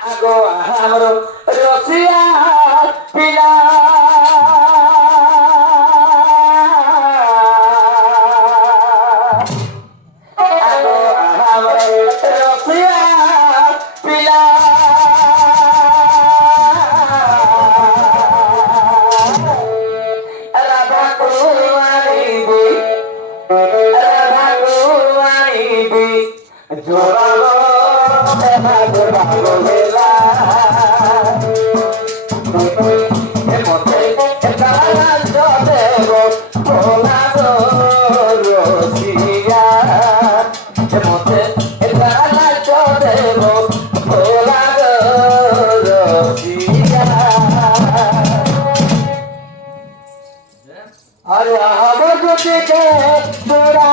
আগো আমার রসিয়া পিলা আগো আমার রসিয়া পিলা রাধা কুমারী দি রাধা কুমারী দি জোরালো ভালো ভালো বেলা মতে তারা দেব ভোলা রসিয়া মতে তারা দেব ভোলা রসিয়া আরে আমার গতিকে তোরা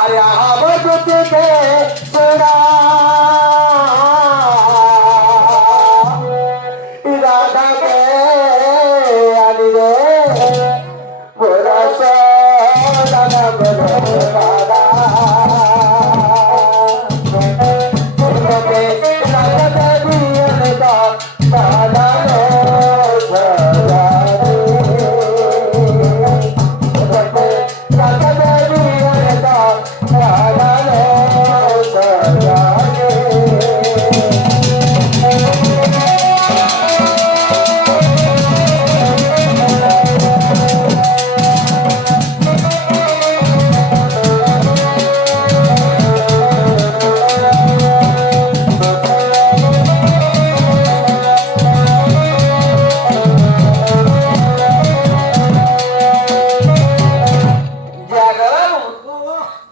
আরে আমার গতিকে তোরা রাধাকে আনিবে বড় সাদা বড় সাদা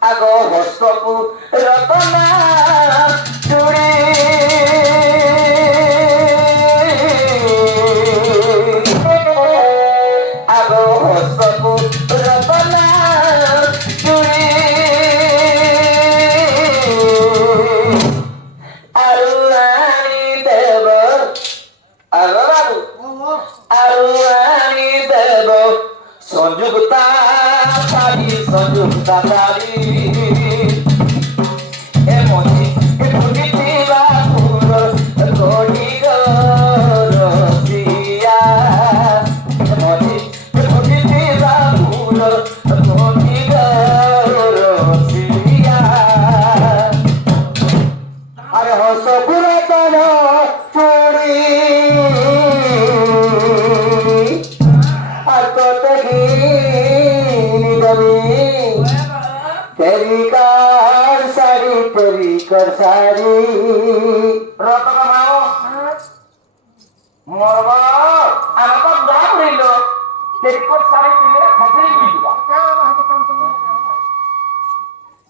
আগো হস্তপু রতনা চুড়ি আগো হস্তপু রতনা চুড়ি আরু আনি দেব আগো বাবু আরু আনি দেব সংযুক্তা শাড়ি সংযুক্তা শাড়ি এমনি ধুনিଥିବା ফুল গড়ির রসিয়া এমনি ধুনিଥିବା ফুল গড়ির রসিয়া আরে হস পুরাতন চুড়ি আর কত तेरी कार साड़ी रतन माओ मोरबा आनका दाम हइलो तेरी कार साड़ी पिले खसरी बिजवा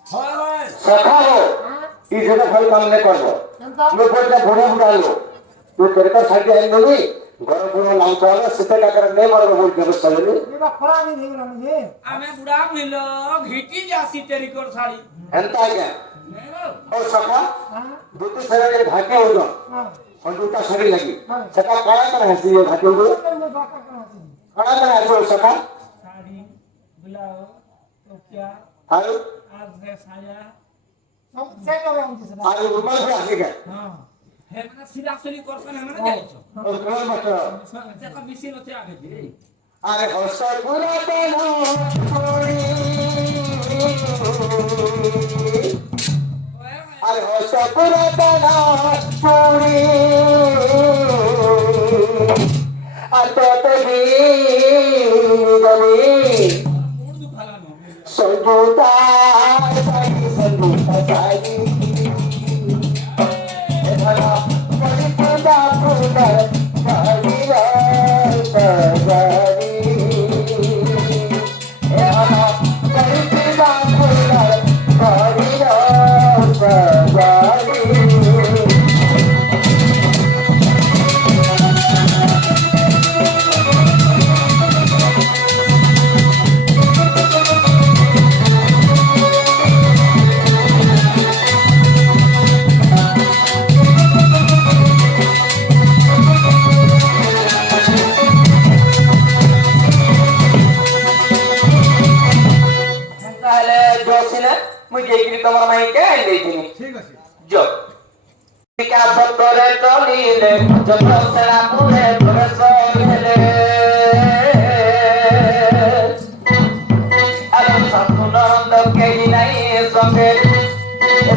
हाय भाई सखाओ ई जगह फल काम ने करबो मैं बोलता घोड़ा उड़ालो तू तेरे कार साड़ी आई नहीं घर पुरो नाम चाला सिते का कर नहीं मारबो बोल के बस चले एबा खरा नहीं देला मुझे आमे बुढ़ा मिलो घिटी जासी तेरी कोर साड़ी एंता क्या ओ सखा दूती साड़ी के घाटे हो जो संजूता साड़ी लगी सखा काला कर हंसी ये घाटे हो काला कर हंसी सखा साड़ी बुलाओ तो क्या हां आज से साया सब से लगे मुझे आज ऊपर से आके गए हां हे মানে সিরাসলি করছেন মানে যাইছো ও কোন মাত্র এটা বেশি নতে আগে দি আরে হস পুরাতন চুড়ি আরে হস পুরাতন চুড়ি আর তত গলি সজুতা সাই মুই যাইকি তোমার মাইকে আই দেইছিনি ঠিক আছে যো টিকা সতরে চলিলে যত সেরা পুরে ধরে চলিলে আরে শাশুনন্দ কেই নাই সঙ্গে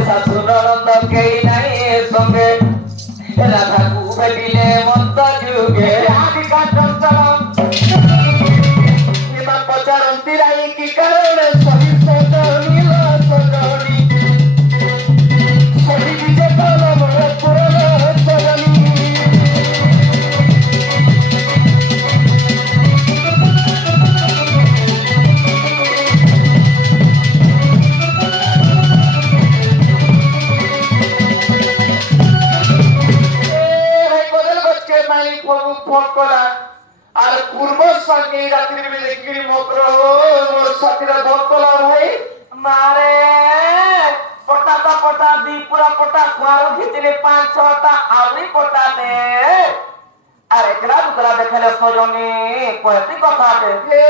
শাশুনন্দ কেই নাই সঙ্গে রাধাকু ভেটিলে মন্ত যুগে আদিকা চঞ্চলম এবার পচারন্তি রাই কি কারণে সহিত নীল সজনী সহি বিজে কলম পুরন সজনী ফোন করা আর পূর্ব সঙ্গে রাত্রি বেলা দেখি মকর মোর সাথীরা ফোন কলা ভাই মারে পটা দি পুরা পটা কুয়ারু ঘিচিলে 5-6টা আউরি পটা দে আর একলা দুকলা দেখালে সজনী কয়টি কথা দে হে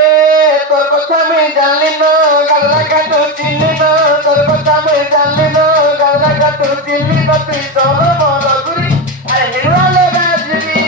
তোর কথা আমি জানলি না গালা কাটু চিনলি না তোর কথা আমি জানলি না গালা কাটু চিনলি না তুই চল বল গুরি আরে হেড়া লগা জিবি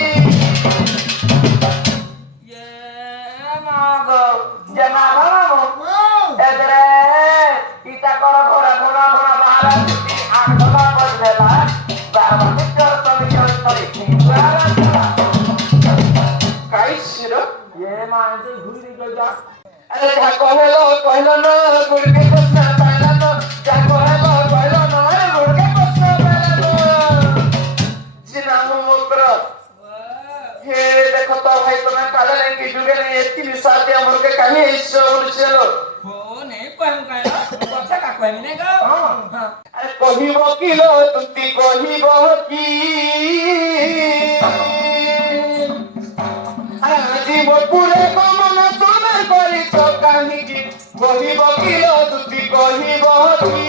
কহিল না গুড়কে প্রশ্ন পাইল না যা কহিল না গুড়কে প্রশ্ন পাইল না জিনা মকর হে দেখো তো ভাই তোমার কালে রেঙ্গি যুগে নেই এতি মিশাতে আমরকে কাহি ইচ্ছা বলছিল ও নেই কইম কাইলা কথা কা কইমি নে গো আরে কহিব কি লো তুই কহিব কি আরে জীবপুরে কমন তোমার করিছ কাহিনী কহিব কি লো তুই কহিব কি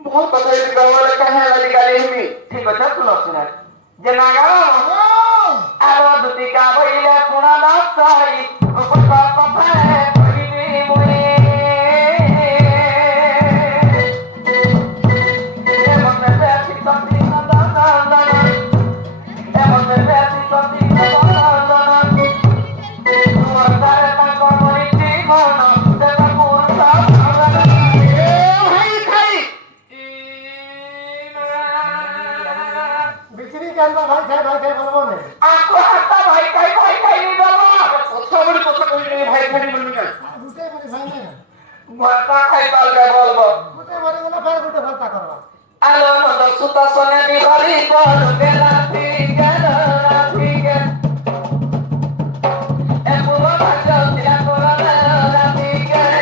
बहुत पता है कि वाला कहां वाली गाली हमी ठीक है सुनो सुनो जे नागा आरो दुती का भइले सुना ना सही ऊपर का पफे भइली मोए ए मन में ऐसी संती ना ना ना ए मन में ऐसी संती ना ना ना तू अरे ता को मरी जी मन ते का पूरा भाई बोलबो ने आपको हत्ता भाई नहीं बोलबो কথা বলি কথা কই রে ভাই খালি বলবি না দুটাই করে ভাই না ভর্তা খাই পালবে বলবো গোটে মরে গেলে ফের গোটে ভর্তা করবা আলো নন্দ সুত সনে বিহরি পড়বে রাতি গেল রাতি গেল এ পুরো ভাগ্য ଥିଲା করবে রাতি গেল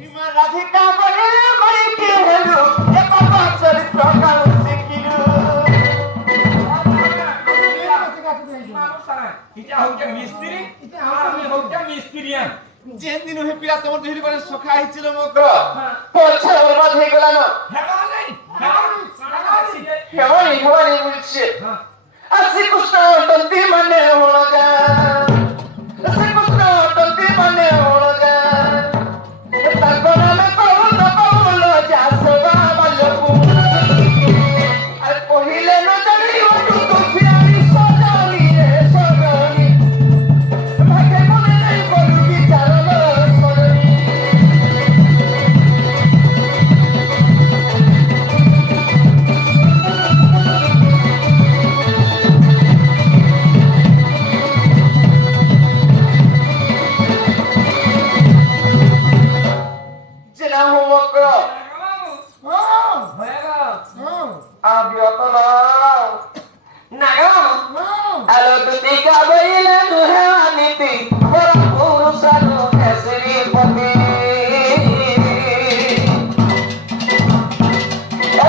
হিমা রাধিকা বলে মাইকে হেলু এ বাবা চরিত্র কাউ শিখিলু ইটা হচ্ছে মিস্ত্রি আমি হচ্ছে মিস্ত্রিয়ান যে দিন হে পিলা তোমার দুহির করে সখা হইছিল মক পছর বরবাদ হয়ে গেল না হেবা নাই হেওয়ানি হেওয়ানি বলছে শ্রীকৃষ্ণ তন্তি মানে হল যা শ্রীকৃষ্ণ তন্তি মানে হল যা তাঙ্ক নামে করুন কৌল যা সেবা বাল্যকু আর কহিলে ন জানি ওটু তুফিয়ারি সজনি রে সজনি ভাগে মনে নাই করু বিচার সজনি জেনা হোমক্র আবিয়তন নাগম আলো দুতিকা বইলে দুহে আনিতি পর পুরুষানো হেসরি পতি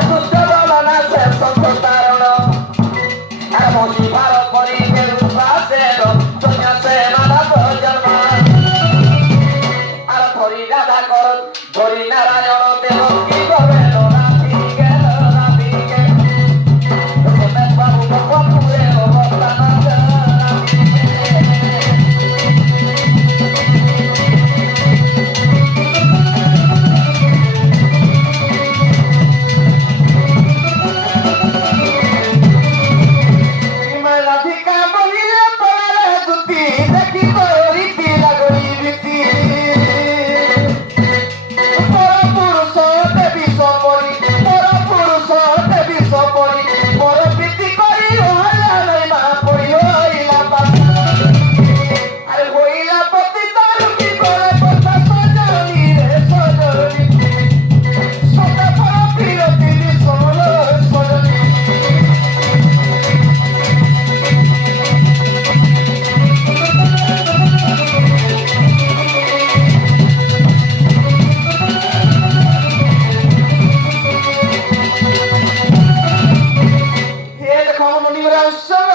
দুষ্ট বলনা সে সন্ত তারণ আর মসি ভার করি বেরু পাশের চন্যা সে মানব জন্ম আর ধরি রাধা কর ধরি নারায়ণ দেব কি করবে রাধি গেল রাধি গেল সোমেশ বাবু বাপুরে অবস্থান রাধি হিমা রাধিকা বলিলে পড়ারে দুতি দেখি রীতি লাগই রীতি পরপুরুষ দেবী সপরি পরপুরুষ দেবী সপরি পর প্রীতি করি হইলা নাই মা পড়ি হইলা পাতি আরে হইলা পতি তার কি করে কথা সজনি রে সজনি সদা পর বিরতি সল সজনি হে দেখো আমার ননিরা উৎসব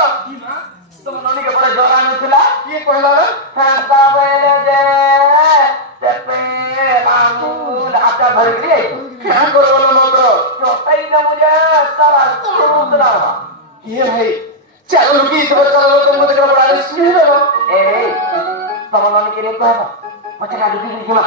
তোমার ননিকে পরে জ্বর আনুଥିଲା কিଏ କହିଲା ରେ ହାତ ବେଲେ ଯେ ତେପେ ମାମୁଲ ହାତ ଧରିକିରି କାଁ କରବଲ ମକ ଚଟାଇ ଦମୁ ଯେ ତାର ସୁନ୍ଦର କିଏ ଭାଇ ଚାଲ ଲୁକି ତୋ ଚାଲ ଲୋକ ମତେ କେବଳ ବଡ ଆଲିସି ହେଲ ଏ ତମ ନନିକି ରେ କହିବ ମତେ କାଲି ଦିଦି ଯିମା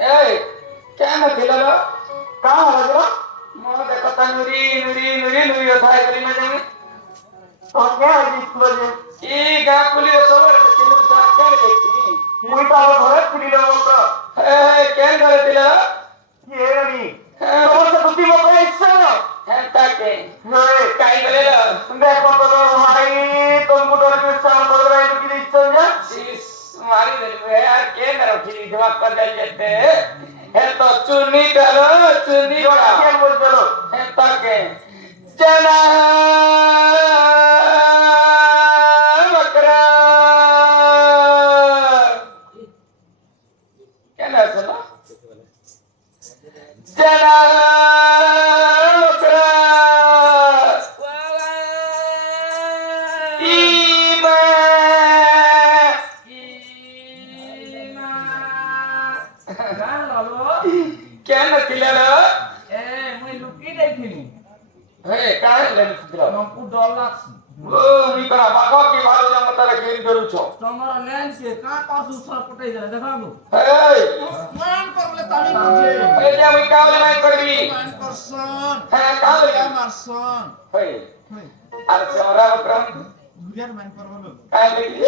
এই কেন ছিল କାଁ ହେଲା ଯେ ମୋ ଦେଖ ତା নুরি নুরি নুরি নুরি কথা করি না জানি ସନ୍ଧ୍ୟା ହେଇଯିବ ଯେ ଇ ଗାଁ ପୁଲି ସବୁ କେନ କେନ ଦେଖି ମୁଇଁ ତ ଆମ ଘରେ ଥିଲି ରେ ମକ କେନ ଘରେ ଥିଲା କିଏ ରେଣି ତମର ସେ ବୁଦ୍ଧି ମକ ଇଚ୍ଛା ନା ହେନ୍ତା କେ ହେ କାଇ ଗଲେ ଦେଖ କର ଭାଇ ତମକୁ ଡର के साथ बदल रही लुकी इच्छा जा सीस मारी देलवे यार के मेरा ठीक जवाब कर दे जेते हे तो चुन्नी डालो चुन्नी क्या डालो बोल चलो हेन्ता के जना बकरा क्या ना सुनो जना बकरा क्या नथिला लो ଏ ମୁଇଁ ଲୁକି ଯାଇଥିଲି হ্যাঁ কাজ লেন দিল নমকু ডর লাগছে ও মি করা বাগা কি ভালো জাম তারে কেন করুছ তোমার লেন্স কে কা কাসু সর পটাই যায় দেখাবো এই মান করলে তালি বুঝে এই যে আমি কাউলে নাই করবি মান করছন হ্যাঁ কাউলে মারছন এই আর সেরা বকরম ঘুরিয়ার মান করবো কাই দেখি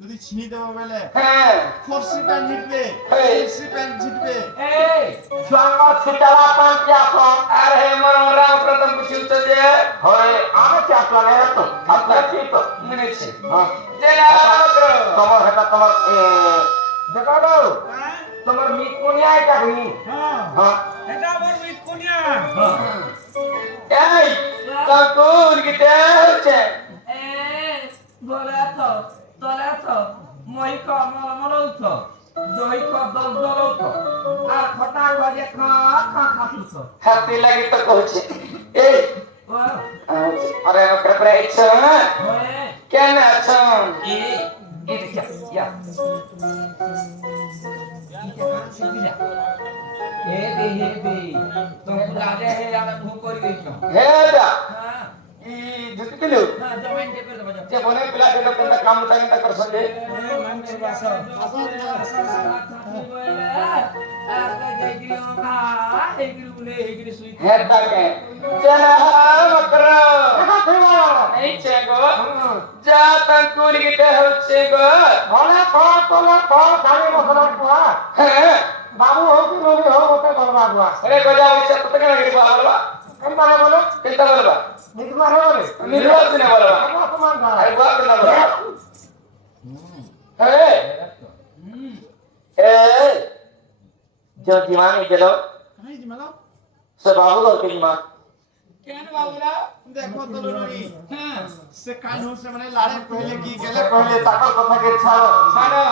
যদি ছিনি দেব বেলে হ্যাঁ খরসি প্যান জিতবে এই। খরসি প্যান জিতবে এই জন্ম ছিটালা পাঁচ আপন আর হে মন রাম প্রথম কিছু তো যে হয় আমি কি আপলা নাই তো আপলা ঠিক তো মিনেছে হ্যাঁ যে না তোমার হেটা তোমার দেখা দাও হ্যাঁ তোমার মিট কোনি আইটা কই হ্যাঁ হ্যাঁ এটা আমার মিট কোনিয়া এই কাকুর গিতে হচ্ছে এ বলে তো তোলে তো মই কম মরল তো দই ক দল দল তো আর খটা গজে খা খা খাসু তো হাতি লাগি তো কইছে এই ও আরে ওকে ইচ্ছা ওয়ে কেন আছো এ এ দেখিয়া ইয়া এ দে তুমি লাজে হে আর ভু করি গেছো হেডা হ্যাঁ ই জুতি দিলু হ্যাঁ জমেন দে করে দেবো যে বনে পিলা কে লোক কেনটা কাম তাকে করছন যে মান করবা আসো হেডা কে চলা মকর এই চেগো যা তঙ্কুল গিতে হচ্ছে গো বলে গাড়ি মশলা কোয়া হ্যাঁ বাবু হোক কি নবী হোক ওকে বলবা গুয়া আরে গজা হইছে তো কেন গিরি বলবা কেন মানে বলে কেনটা বলবা নিকমা হে বলে নির্বাচ দিনে বলবা আগে অপমান করা আরে বাপ না বলবা এই এই जो दीवानी चलो হাই জিমালো से बाबू और के मां কেন বাবুরা দেখো তো লরি হ্যাঁ সে কান হচ্ছে মানে লাড়ে পহলে কি গেলে पहले ताकर কথা কে ছাড়ো ছাড়ো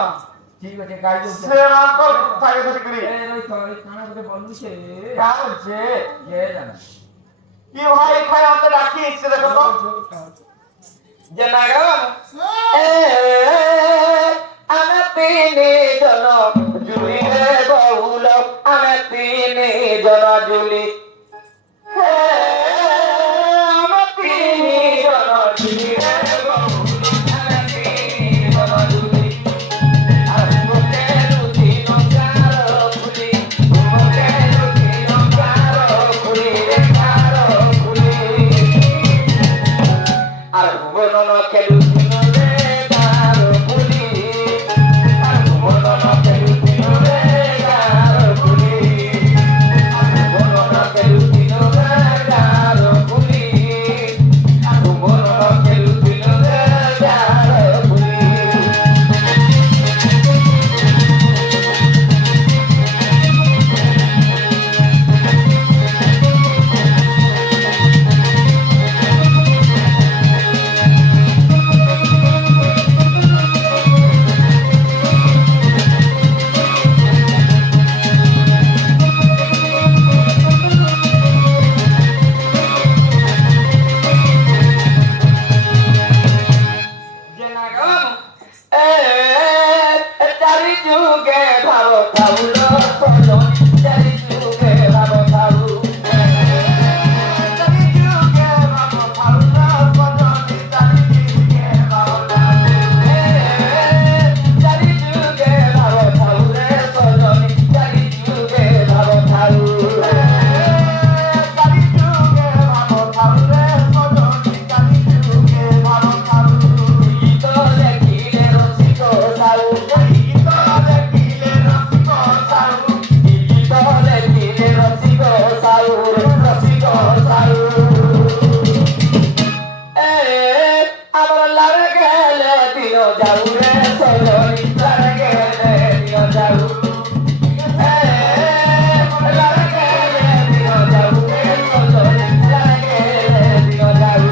ঠিক আছে গাই দে সে রাতর থাকে থাকে করি এই রই তো এই কানা করে বলুছে কার যে যে জানা কি ভাই খায় আমাকে ডাকি ইচ্ছে দেখো তো যে নাগাম এ আমি তিনি জন জুলি রে বহুল আমি তিনি জন জুলি হে আমি তিনি জন জুলি রে বহুল আমি তিনি জন জুলি আর মোতে রুটি নকার ফুলি মোতে রুটি নকার ফুলি রে কার ফুলি আর ভুবন খেলু রে কার ফুলি আর ভুবন খেলু রে কার ফুলি আর ভুবন খেলু রে কার ফুলি আর ভুবন খেলু রে কার ফুলি জনাগণ চারি যুগে ভাব খাউল চারি যুগে ভাব খাউ চারি যুগে ভাব খাউল চারি যুগে ভাব খাউ চারি যুগে ভাব খাউল চারি যুগে ভাব খাউ চারি যুগে ভাব খাউল চারি যুগে ভাব খাউ গীত লেখিলে রসিক সাউ গীত লেখিলে রসিক সাউ গীত লেখিলে রসিক সাউ রসিক সাউ এ আমার লারে গেলে দিন যাউ রে সজনি লারে গেলে দিন যাউ এ লারে গেলে দিন যাউ রে সজনি লারে গেলে দিন যাউ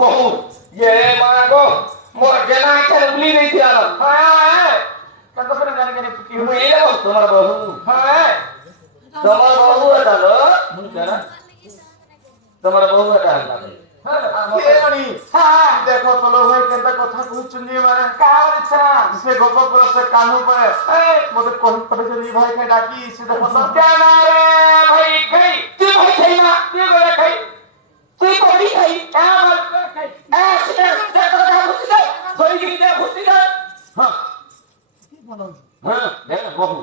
বহু ये मां को मोर जना के उंगली नहीं थी आलो हां कतो करे गाने गाने की हुई ले तुम्हारा बहू हां तुम्हारा बहू है डालो मुझे तुम्हारा बहू है डालो কে মানি দেখো চলো ভাই কেনটা কথা কইছুনি মানে কার ইচ্ছা সে গোপপুর সে কানু পরে মতে কহি পরে যদি ভাই কে ডাকি সে দেখো তো জানা রে ভাই খাই তুই ভাই খাই না তুই বলে খাই তুই পড়ি খাই আমার খাই সেটা দেখো কথা বুঝি দে ধরি গিয়ে দে বুঝি দে হ্যাঁ হ্যাঁ দেখ বাবু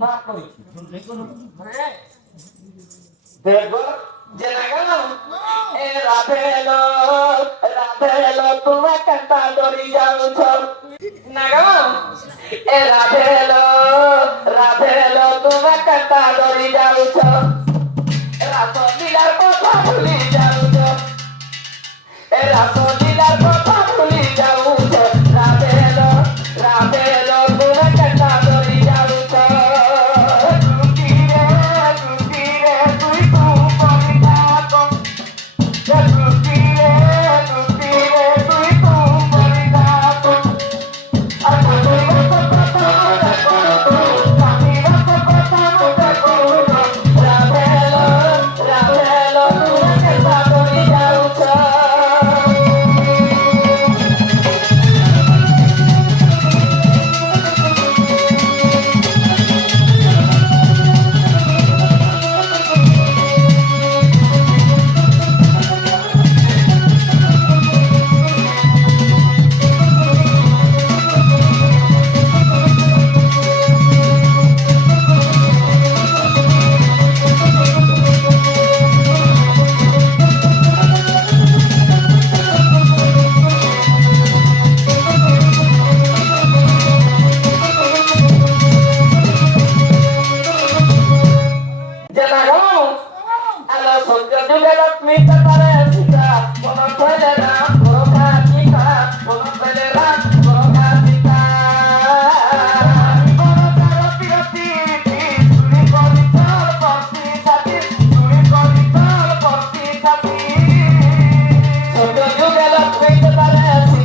না করি দেখো জানা গেল এ রাধেলো তুমি কান্তা ডরি যাচ্ছ না গো এ রাধেলো তুমি কান্তা ডরি যাচ্ছ রাত লীলার কথা ভুলি যাচ্ছ এ রাত লীলার কথা ভুলি যাচ্ছ রাধেলো তুমি কান্তা ডরি যাচ্ছ তুই তো পরিতা তো তুই তো পরিতা তো আর তুই কথা রাধেলো তুমি কান্তা ডরি যাচ্ছ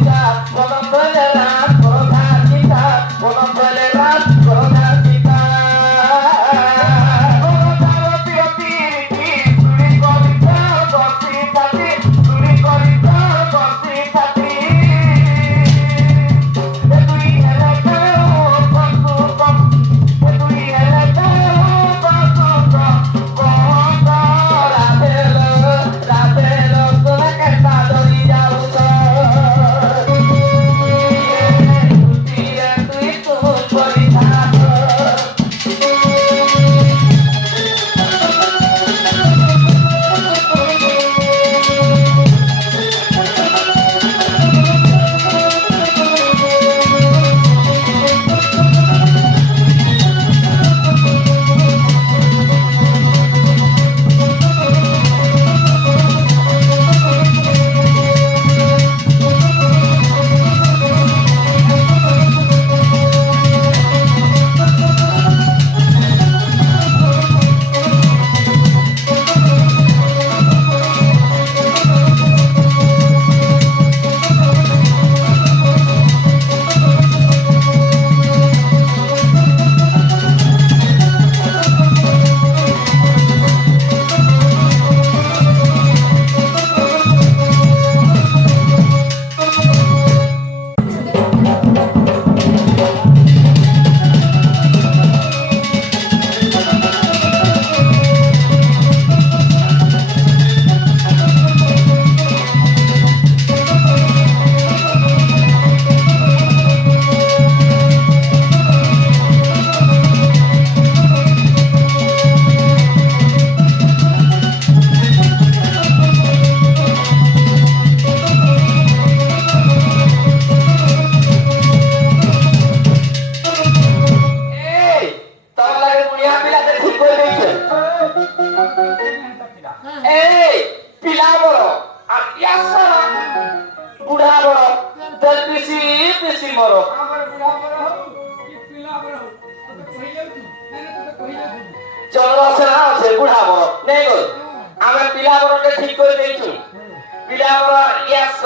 ପିଲାଙ୍କର ୟାସ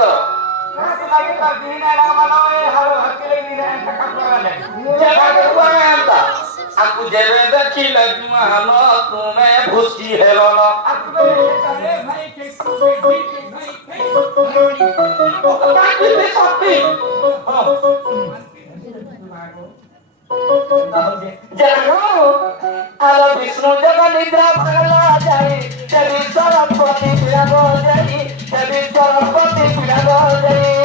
କାହାକୁ ଲାଗେ ତ ଦିନାଡା ମନଏ ହାଲ ହକିଲେ ନିରା ଟାକା ପରାଲେ ଜାଗାରେ କୁଆନ୍ତା ଆମକୁ ଯେବେ ଦେଖିଲେ ଜୁଆନ ତୁମେ ଭୁସି ହେଲନ ଆକୁବେ ଚାଲେ ଭାଇ କେ ଭାଇ କାହିଁକି ସପି ଜାনো ଆଲ ବିଷ୍ଣୁ ଜଗ ନିଦ୍ରା ଭାଗଲା ଯାଇ ଦେବୀ ସରସ୍ୱତୀ ବିରାଗ ଯାଇ ଦେବୀ ସରସ୍ୱତୀ ବିରାଗ ଯାଇ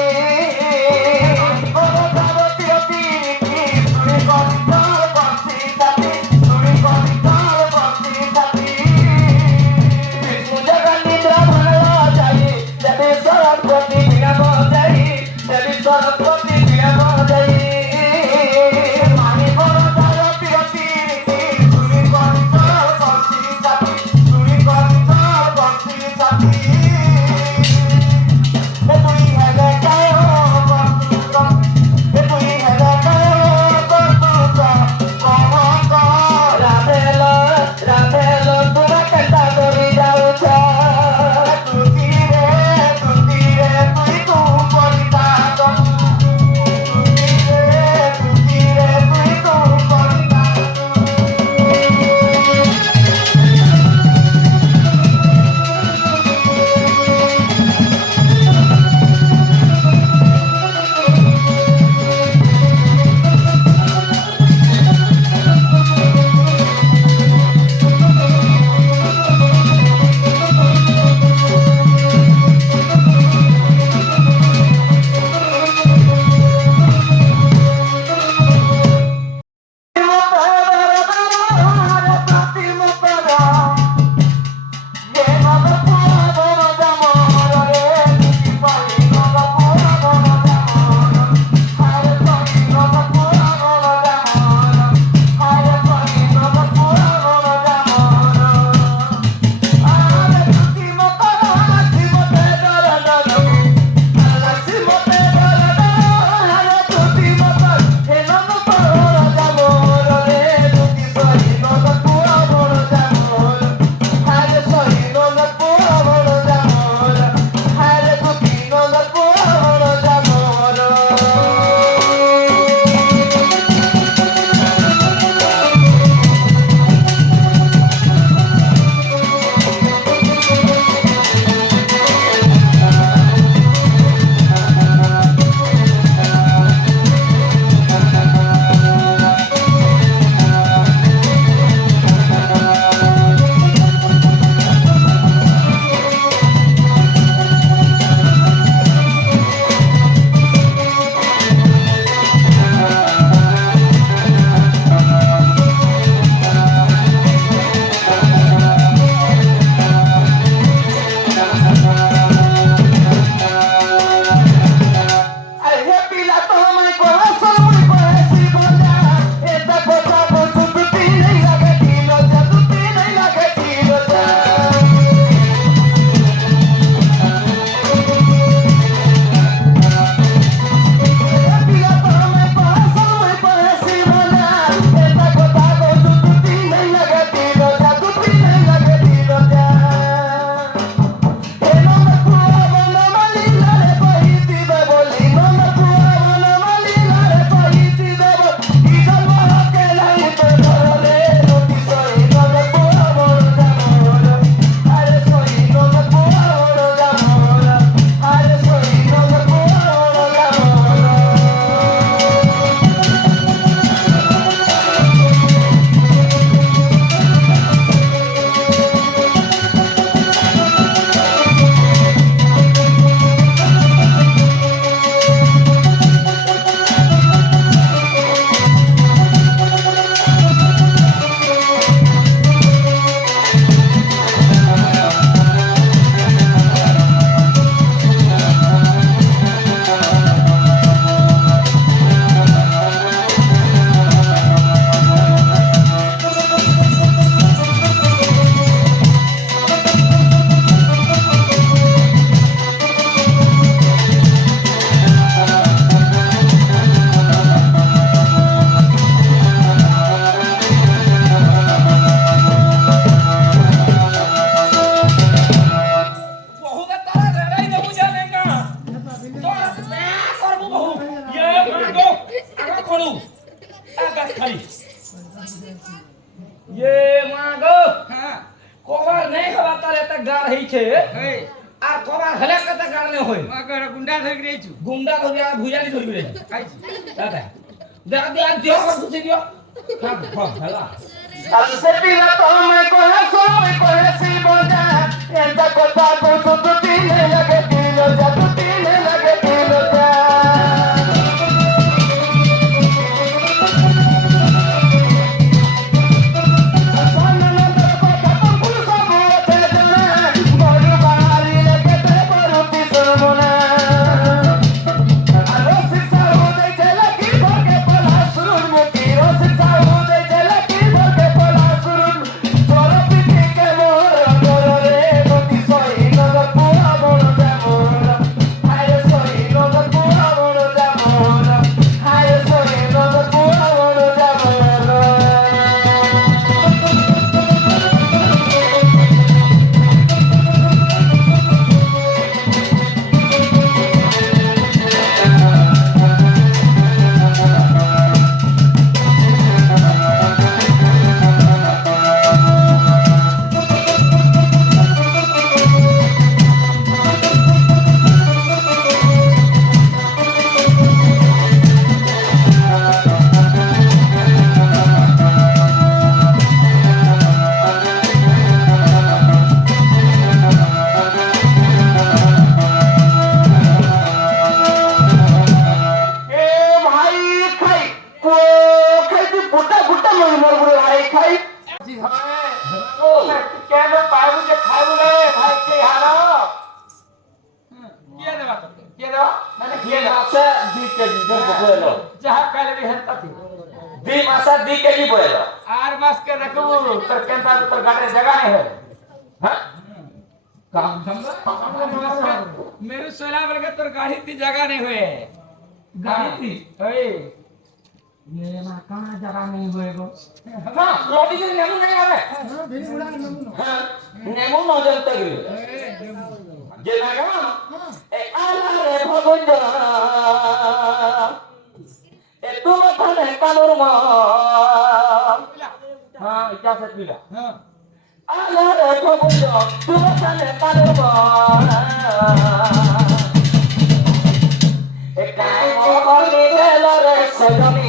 বিষ্ণু জগ নিদ্রা ভাগলা যাই দেবী सरस्वती বিরাগ যাই দেবী सरस्वती বিরাগ যাই বিষ্ণু জগ কেতে গাড় হইছে আর কবা হেলে কেতে গাড় নে হই গুন্ডা ধরে গেছু গুন্ডা ধরে আর ভুজালি ধরি রে খাইছি দাদা দেখা দিয়া দিও কর খুশি দিও কাট ফল হেলা Al servir todo me corazón me conocí boda esta cosa con tu tine la que tino ya tu tine la que tino ya কেন পাইবু যে খাইবু রে ভাই কে হারো কে দেবা তোকে কে দাও মানে কে দাও মাসে 2 কেজি ধরে বইলো যাহা কালে বি হেনতা থি 2 মাসে 2 কেজি বইলো আর মাস के रखबू তোর কেনতা তোর গাড়ি জায়গা নেই है হ্যাঁ काम समझा मेरू सोला बोल के तोर गाड़ी ती जगह नहीं हुए गाड़ी थी ओए ये ना कहां जगह नहीं होएगो না লবি যে নেমু নাই হবে হ্যাঁ নেমু ন জানতে গেল যে না কেমন এ আলা রে ভগঞ্জ এ তুমি থানে কানুর মা হ্যাঁ এটা সে পিলা हां আলা রে ভগঞ্জ তুমি থানে কানুর মা এ কাই মোহনি দেলা রে সজনী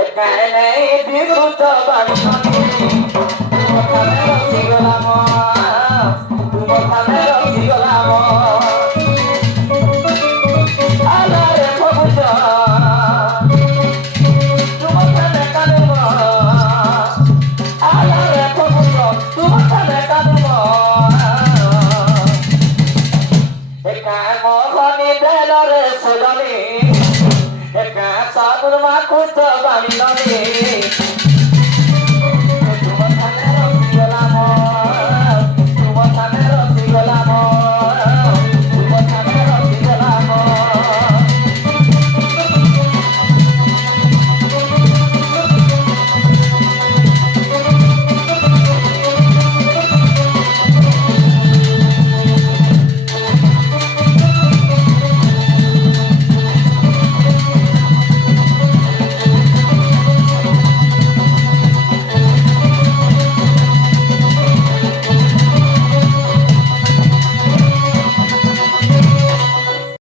এ কাই নাই বিরুদ্ধ বাণী Sabar maku tabani nani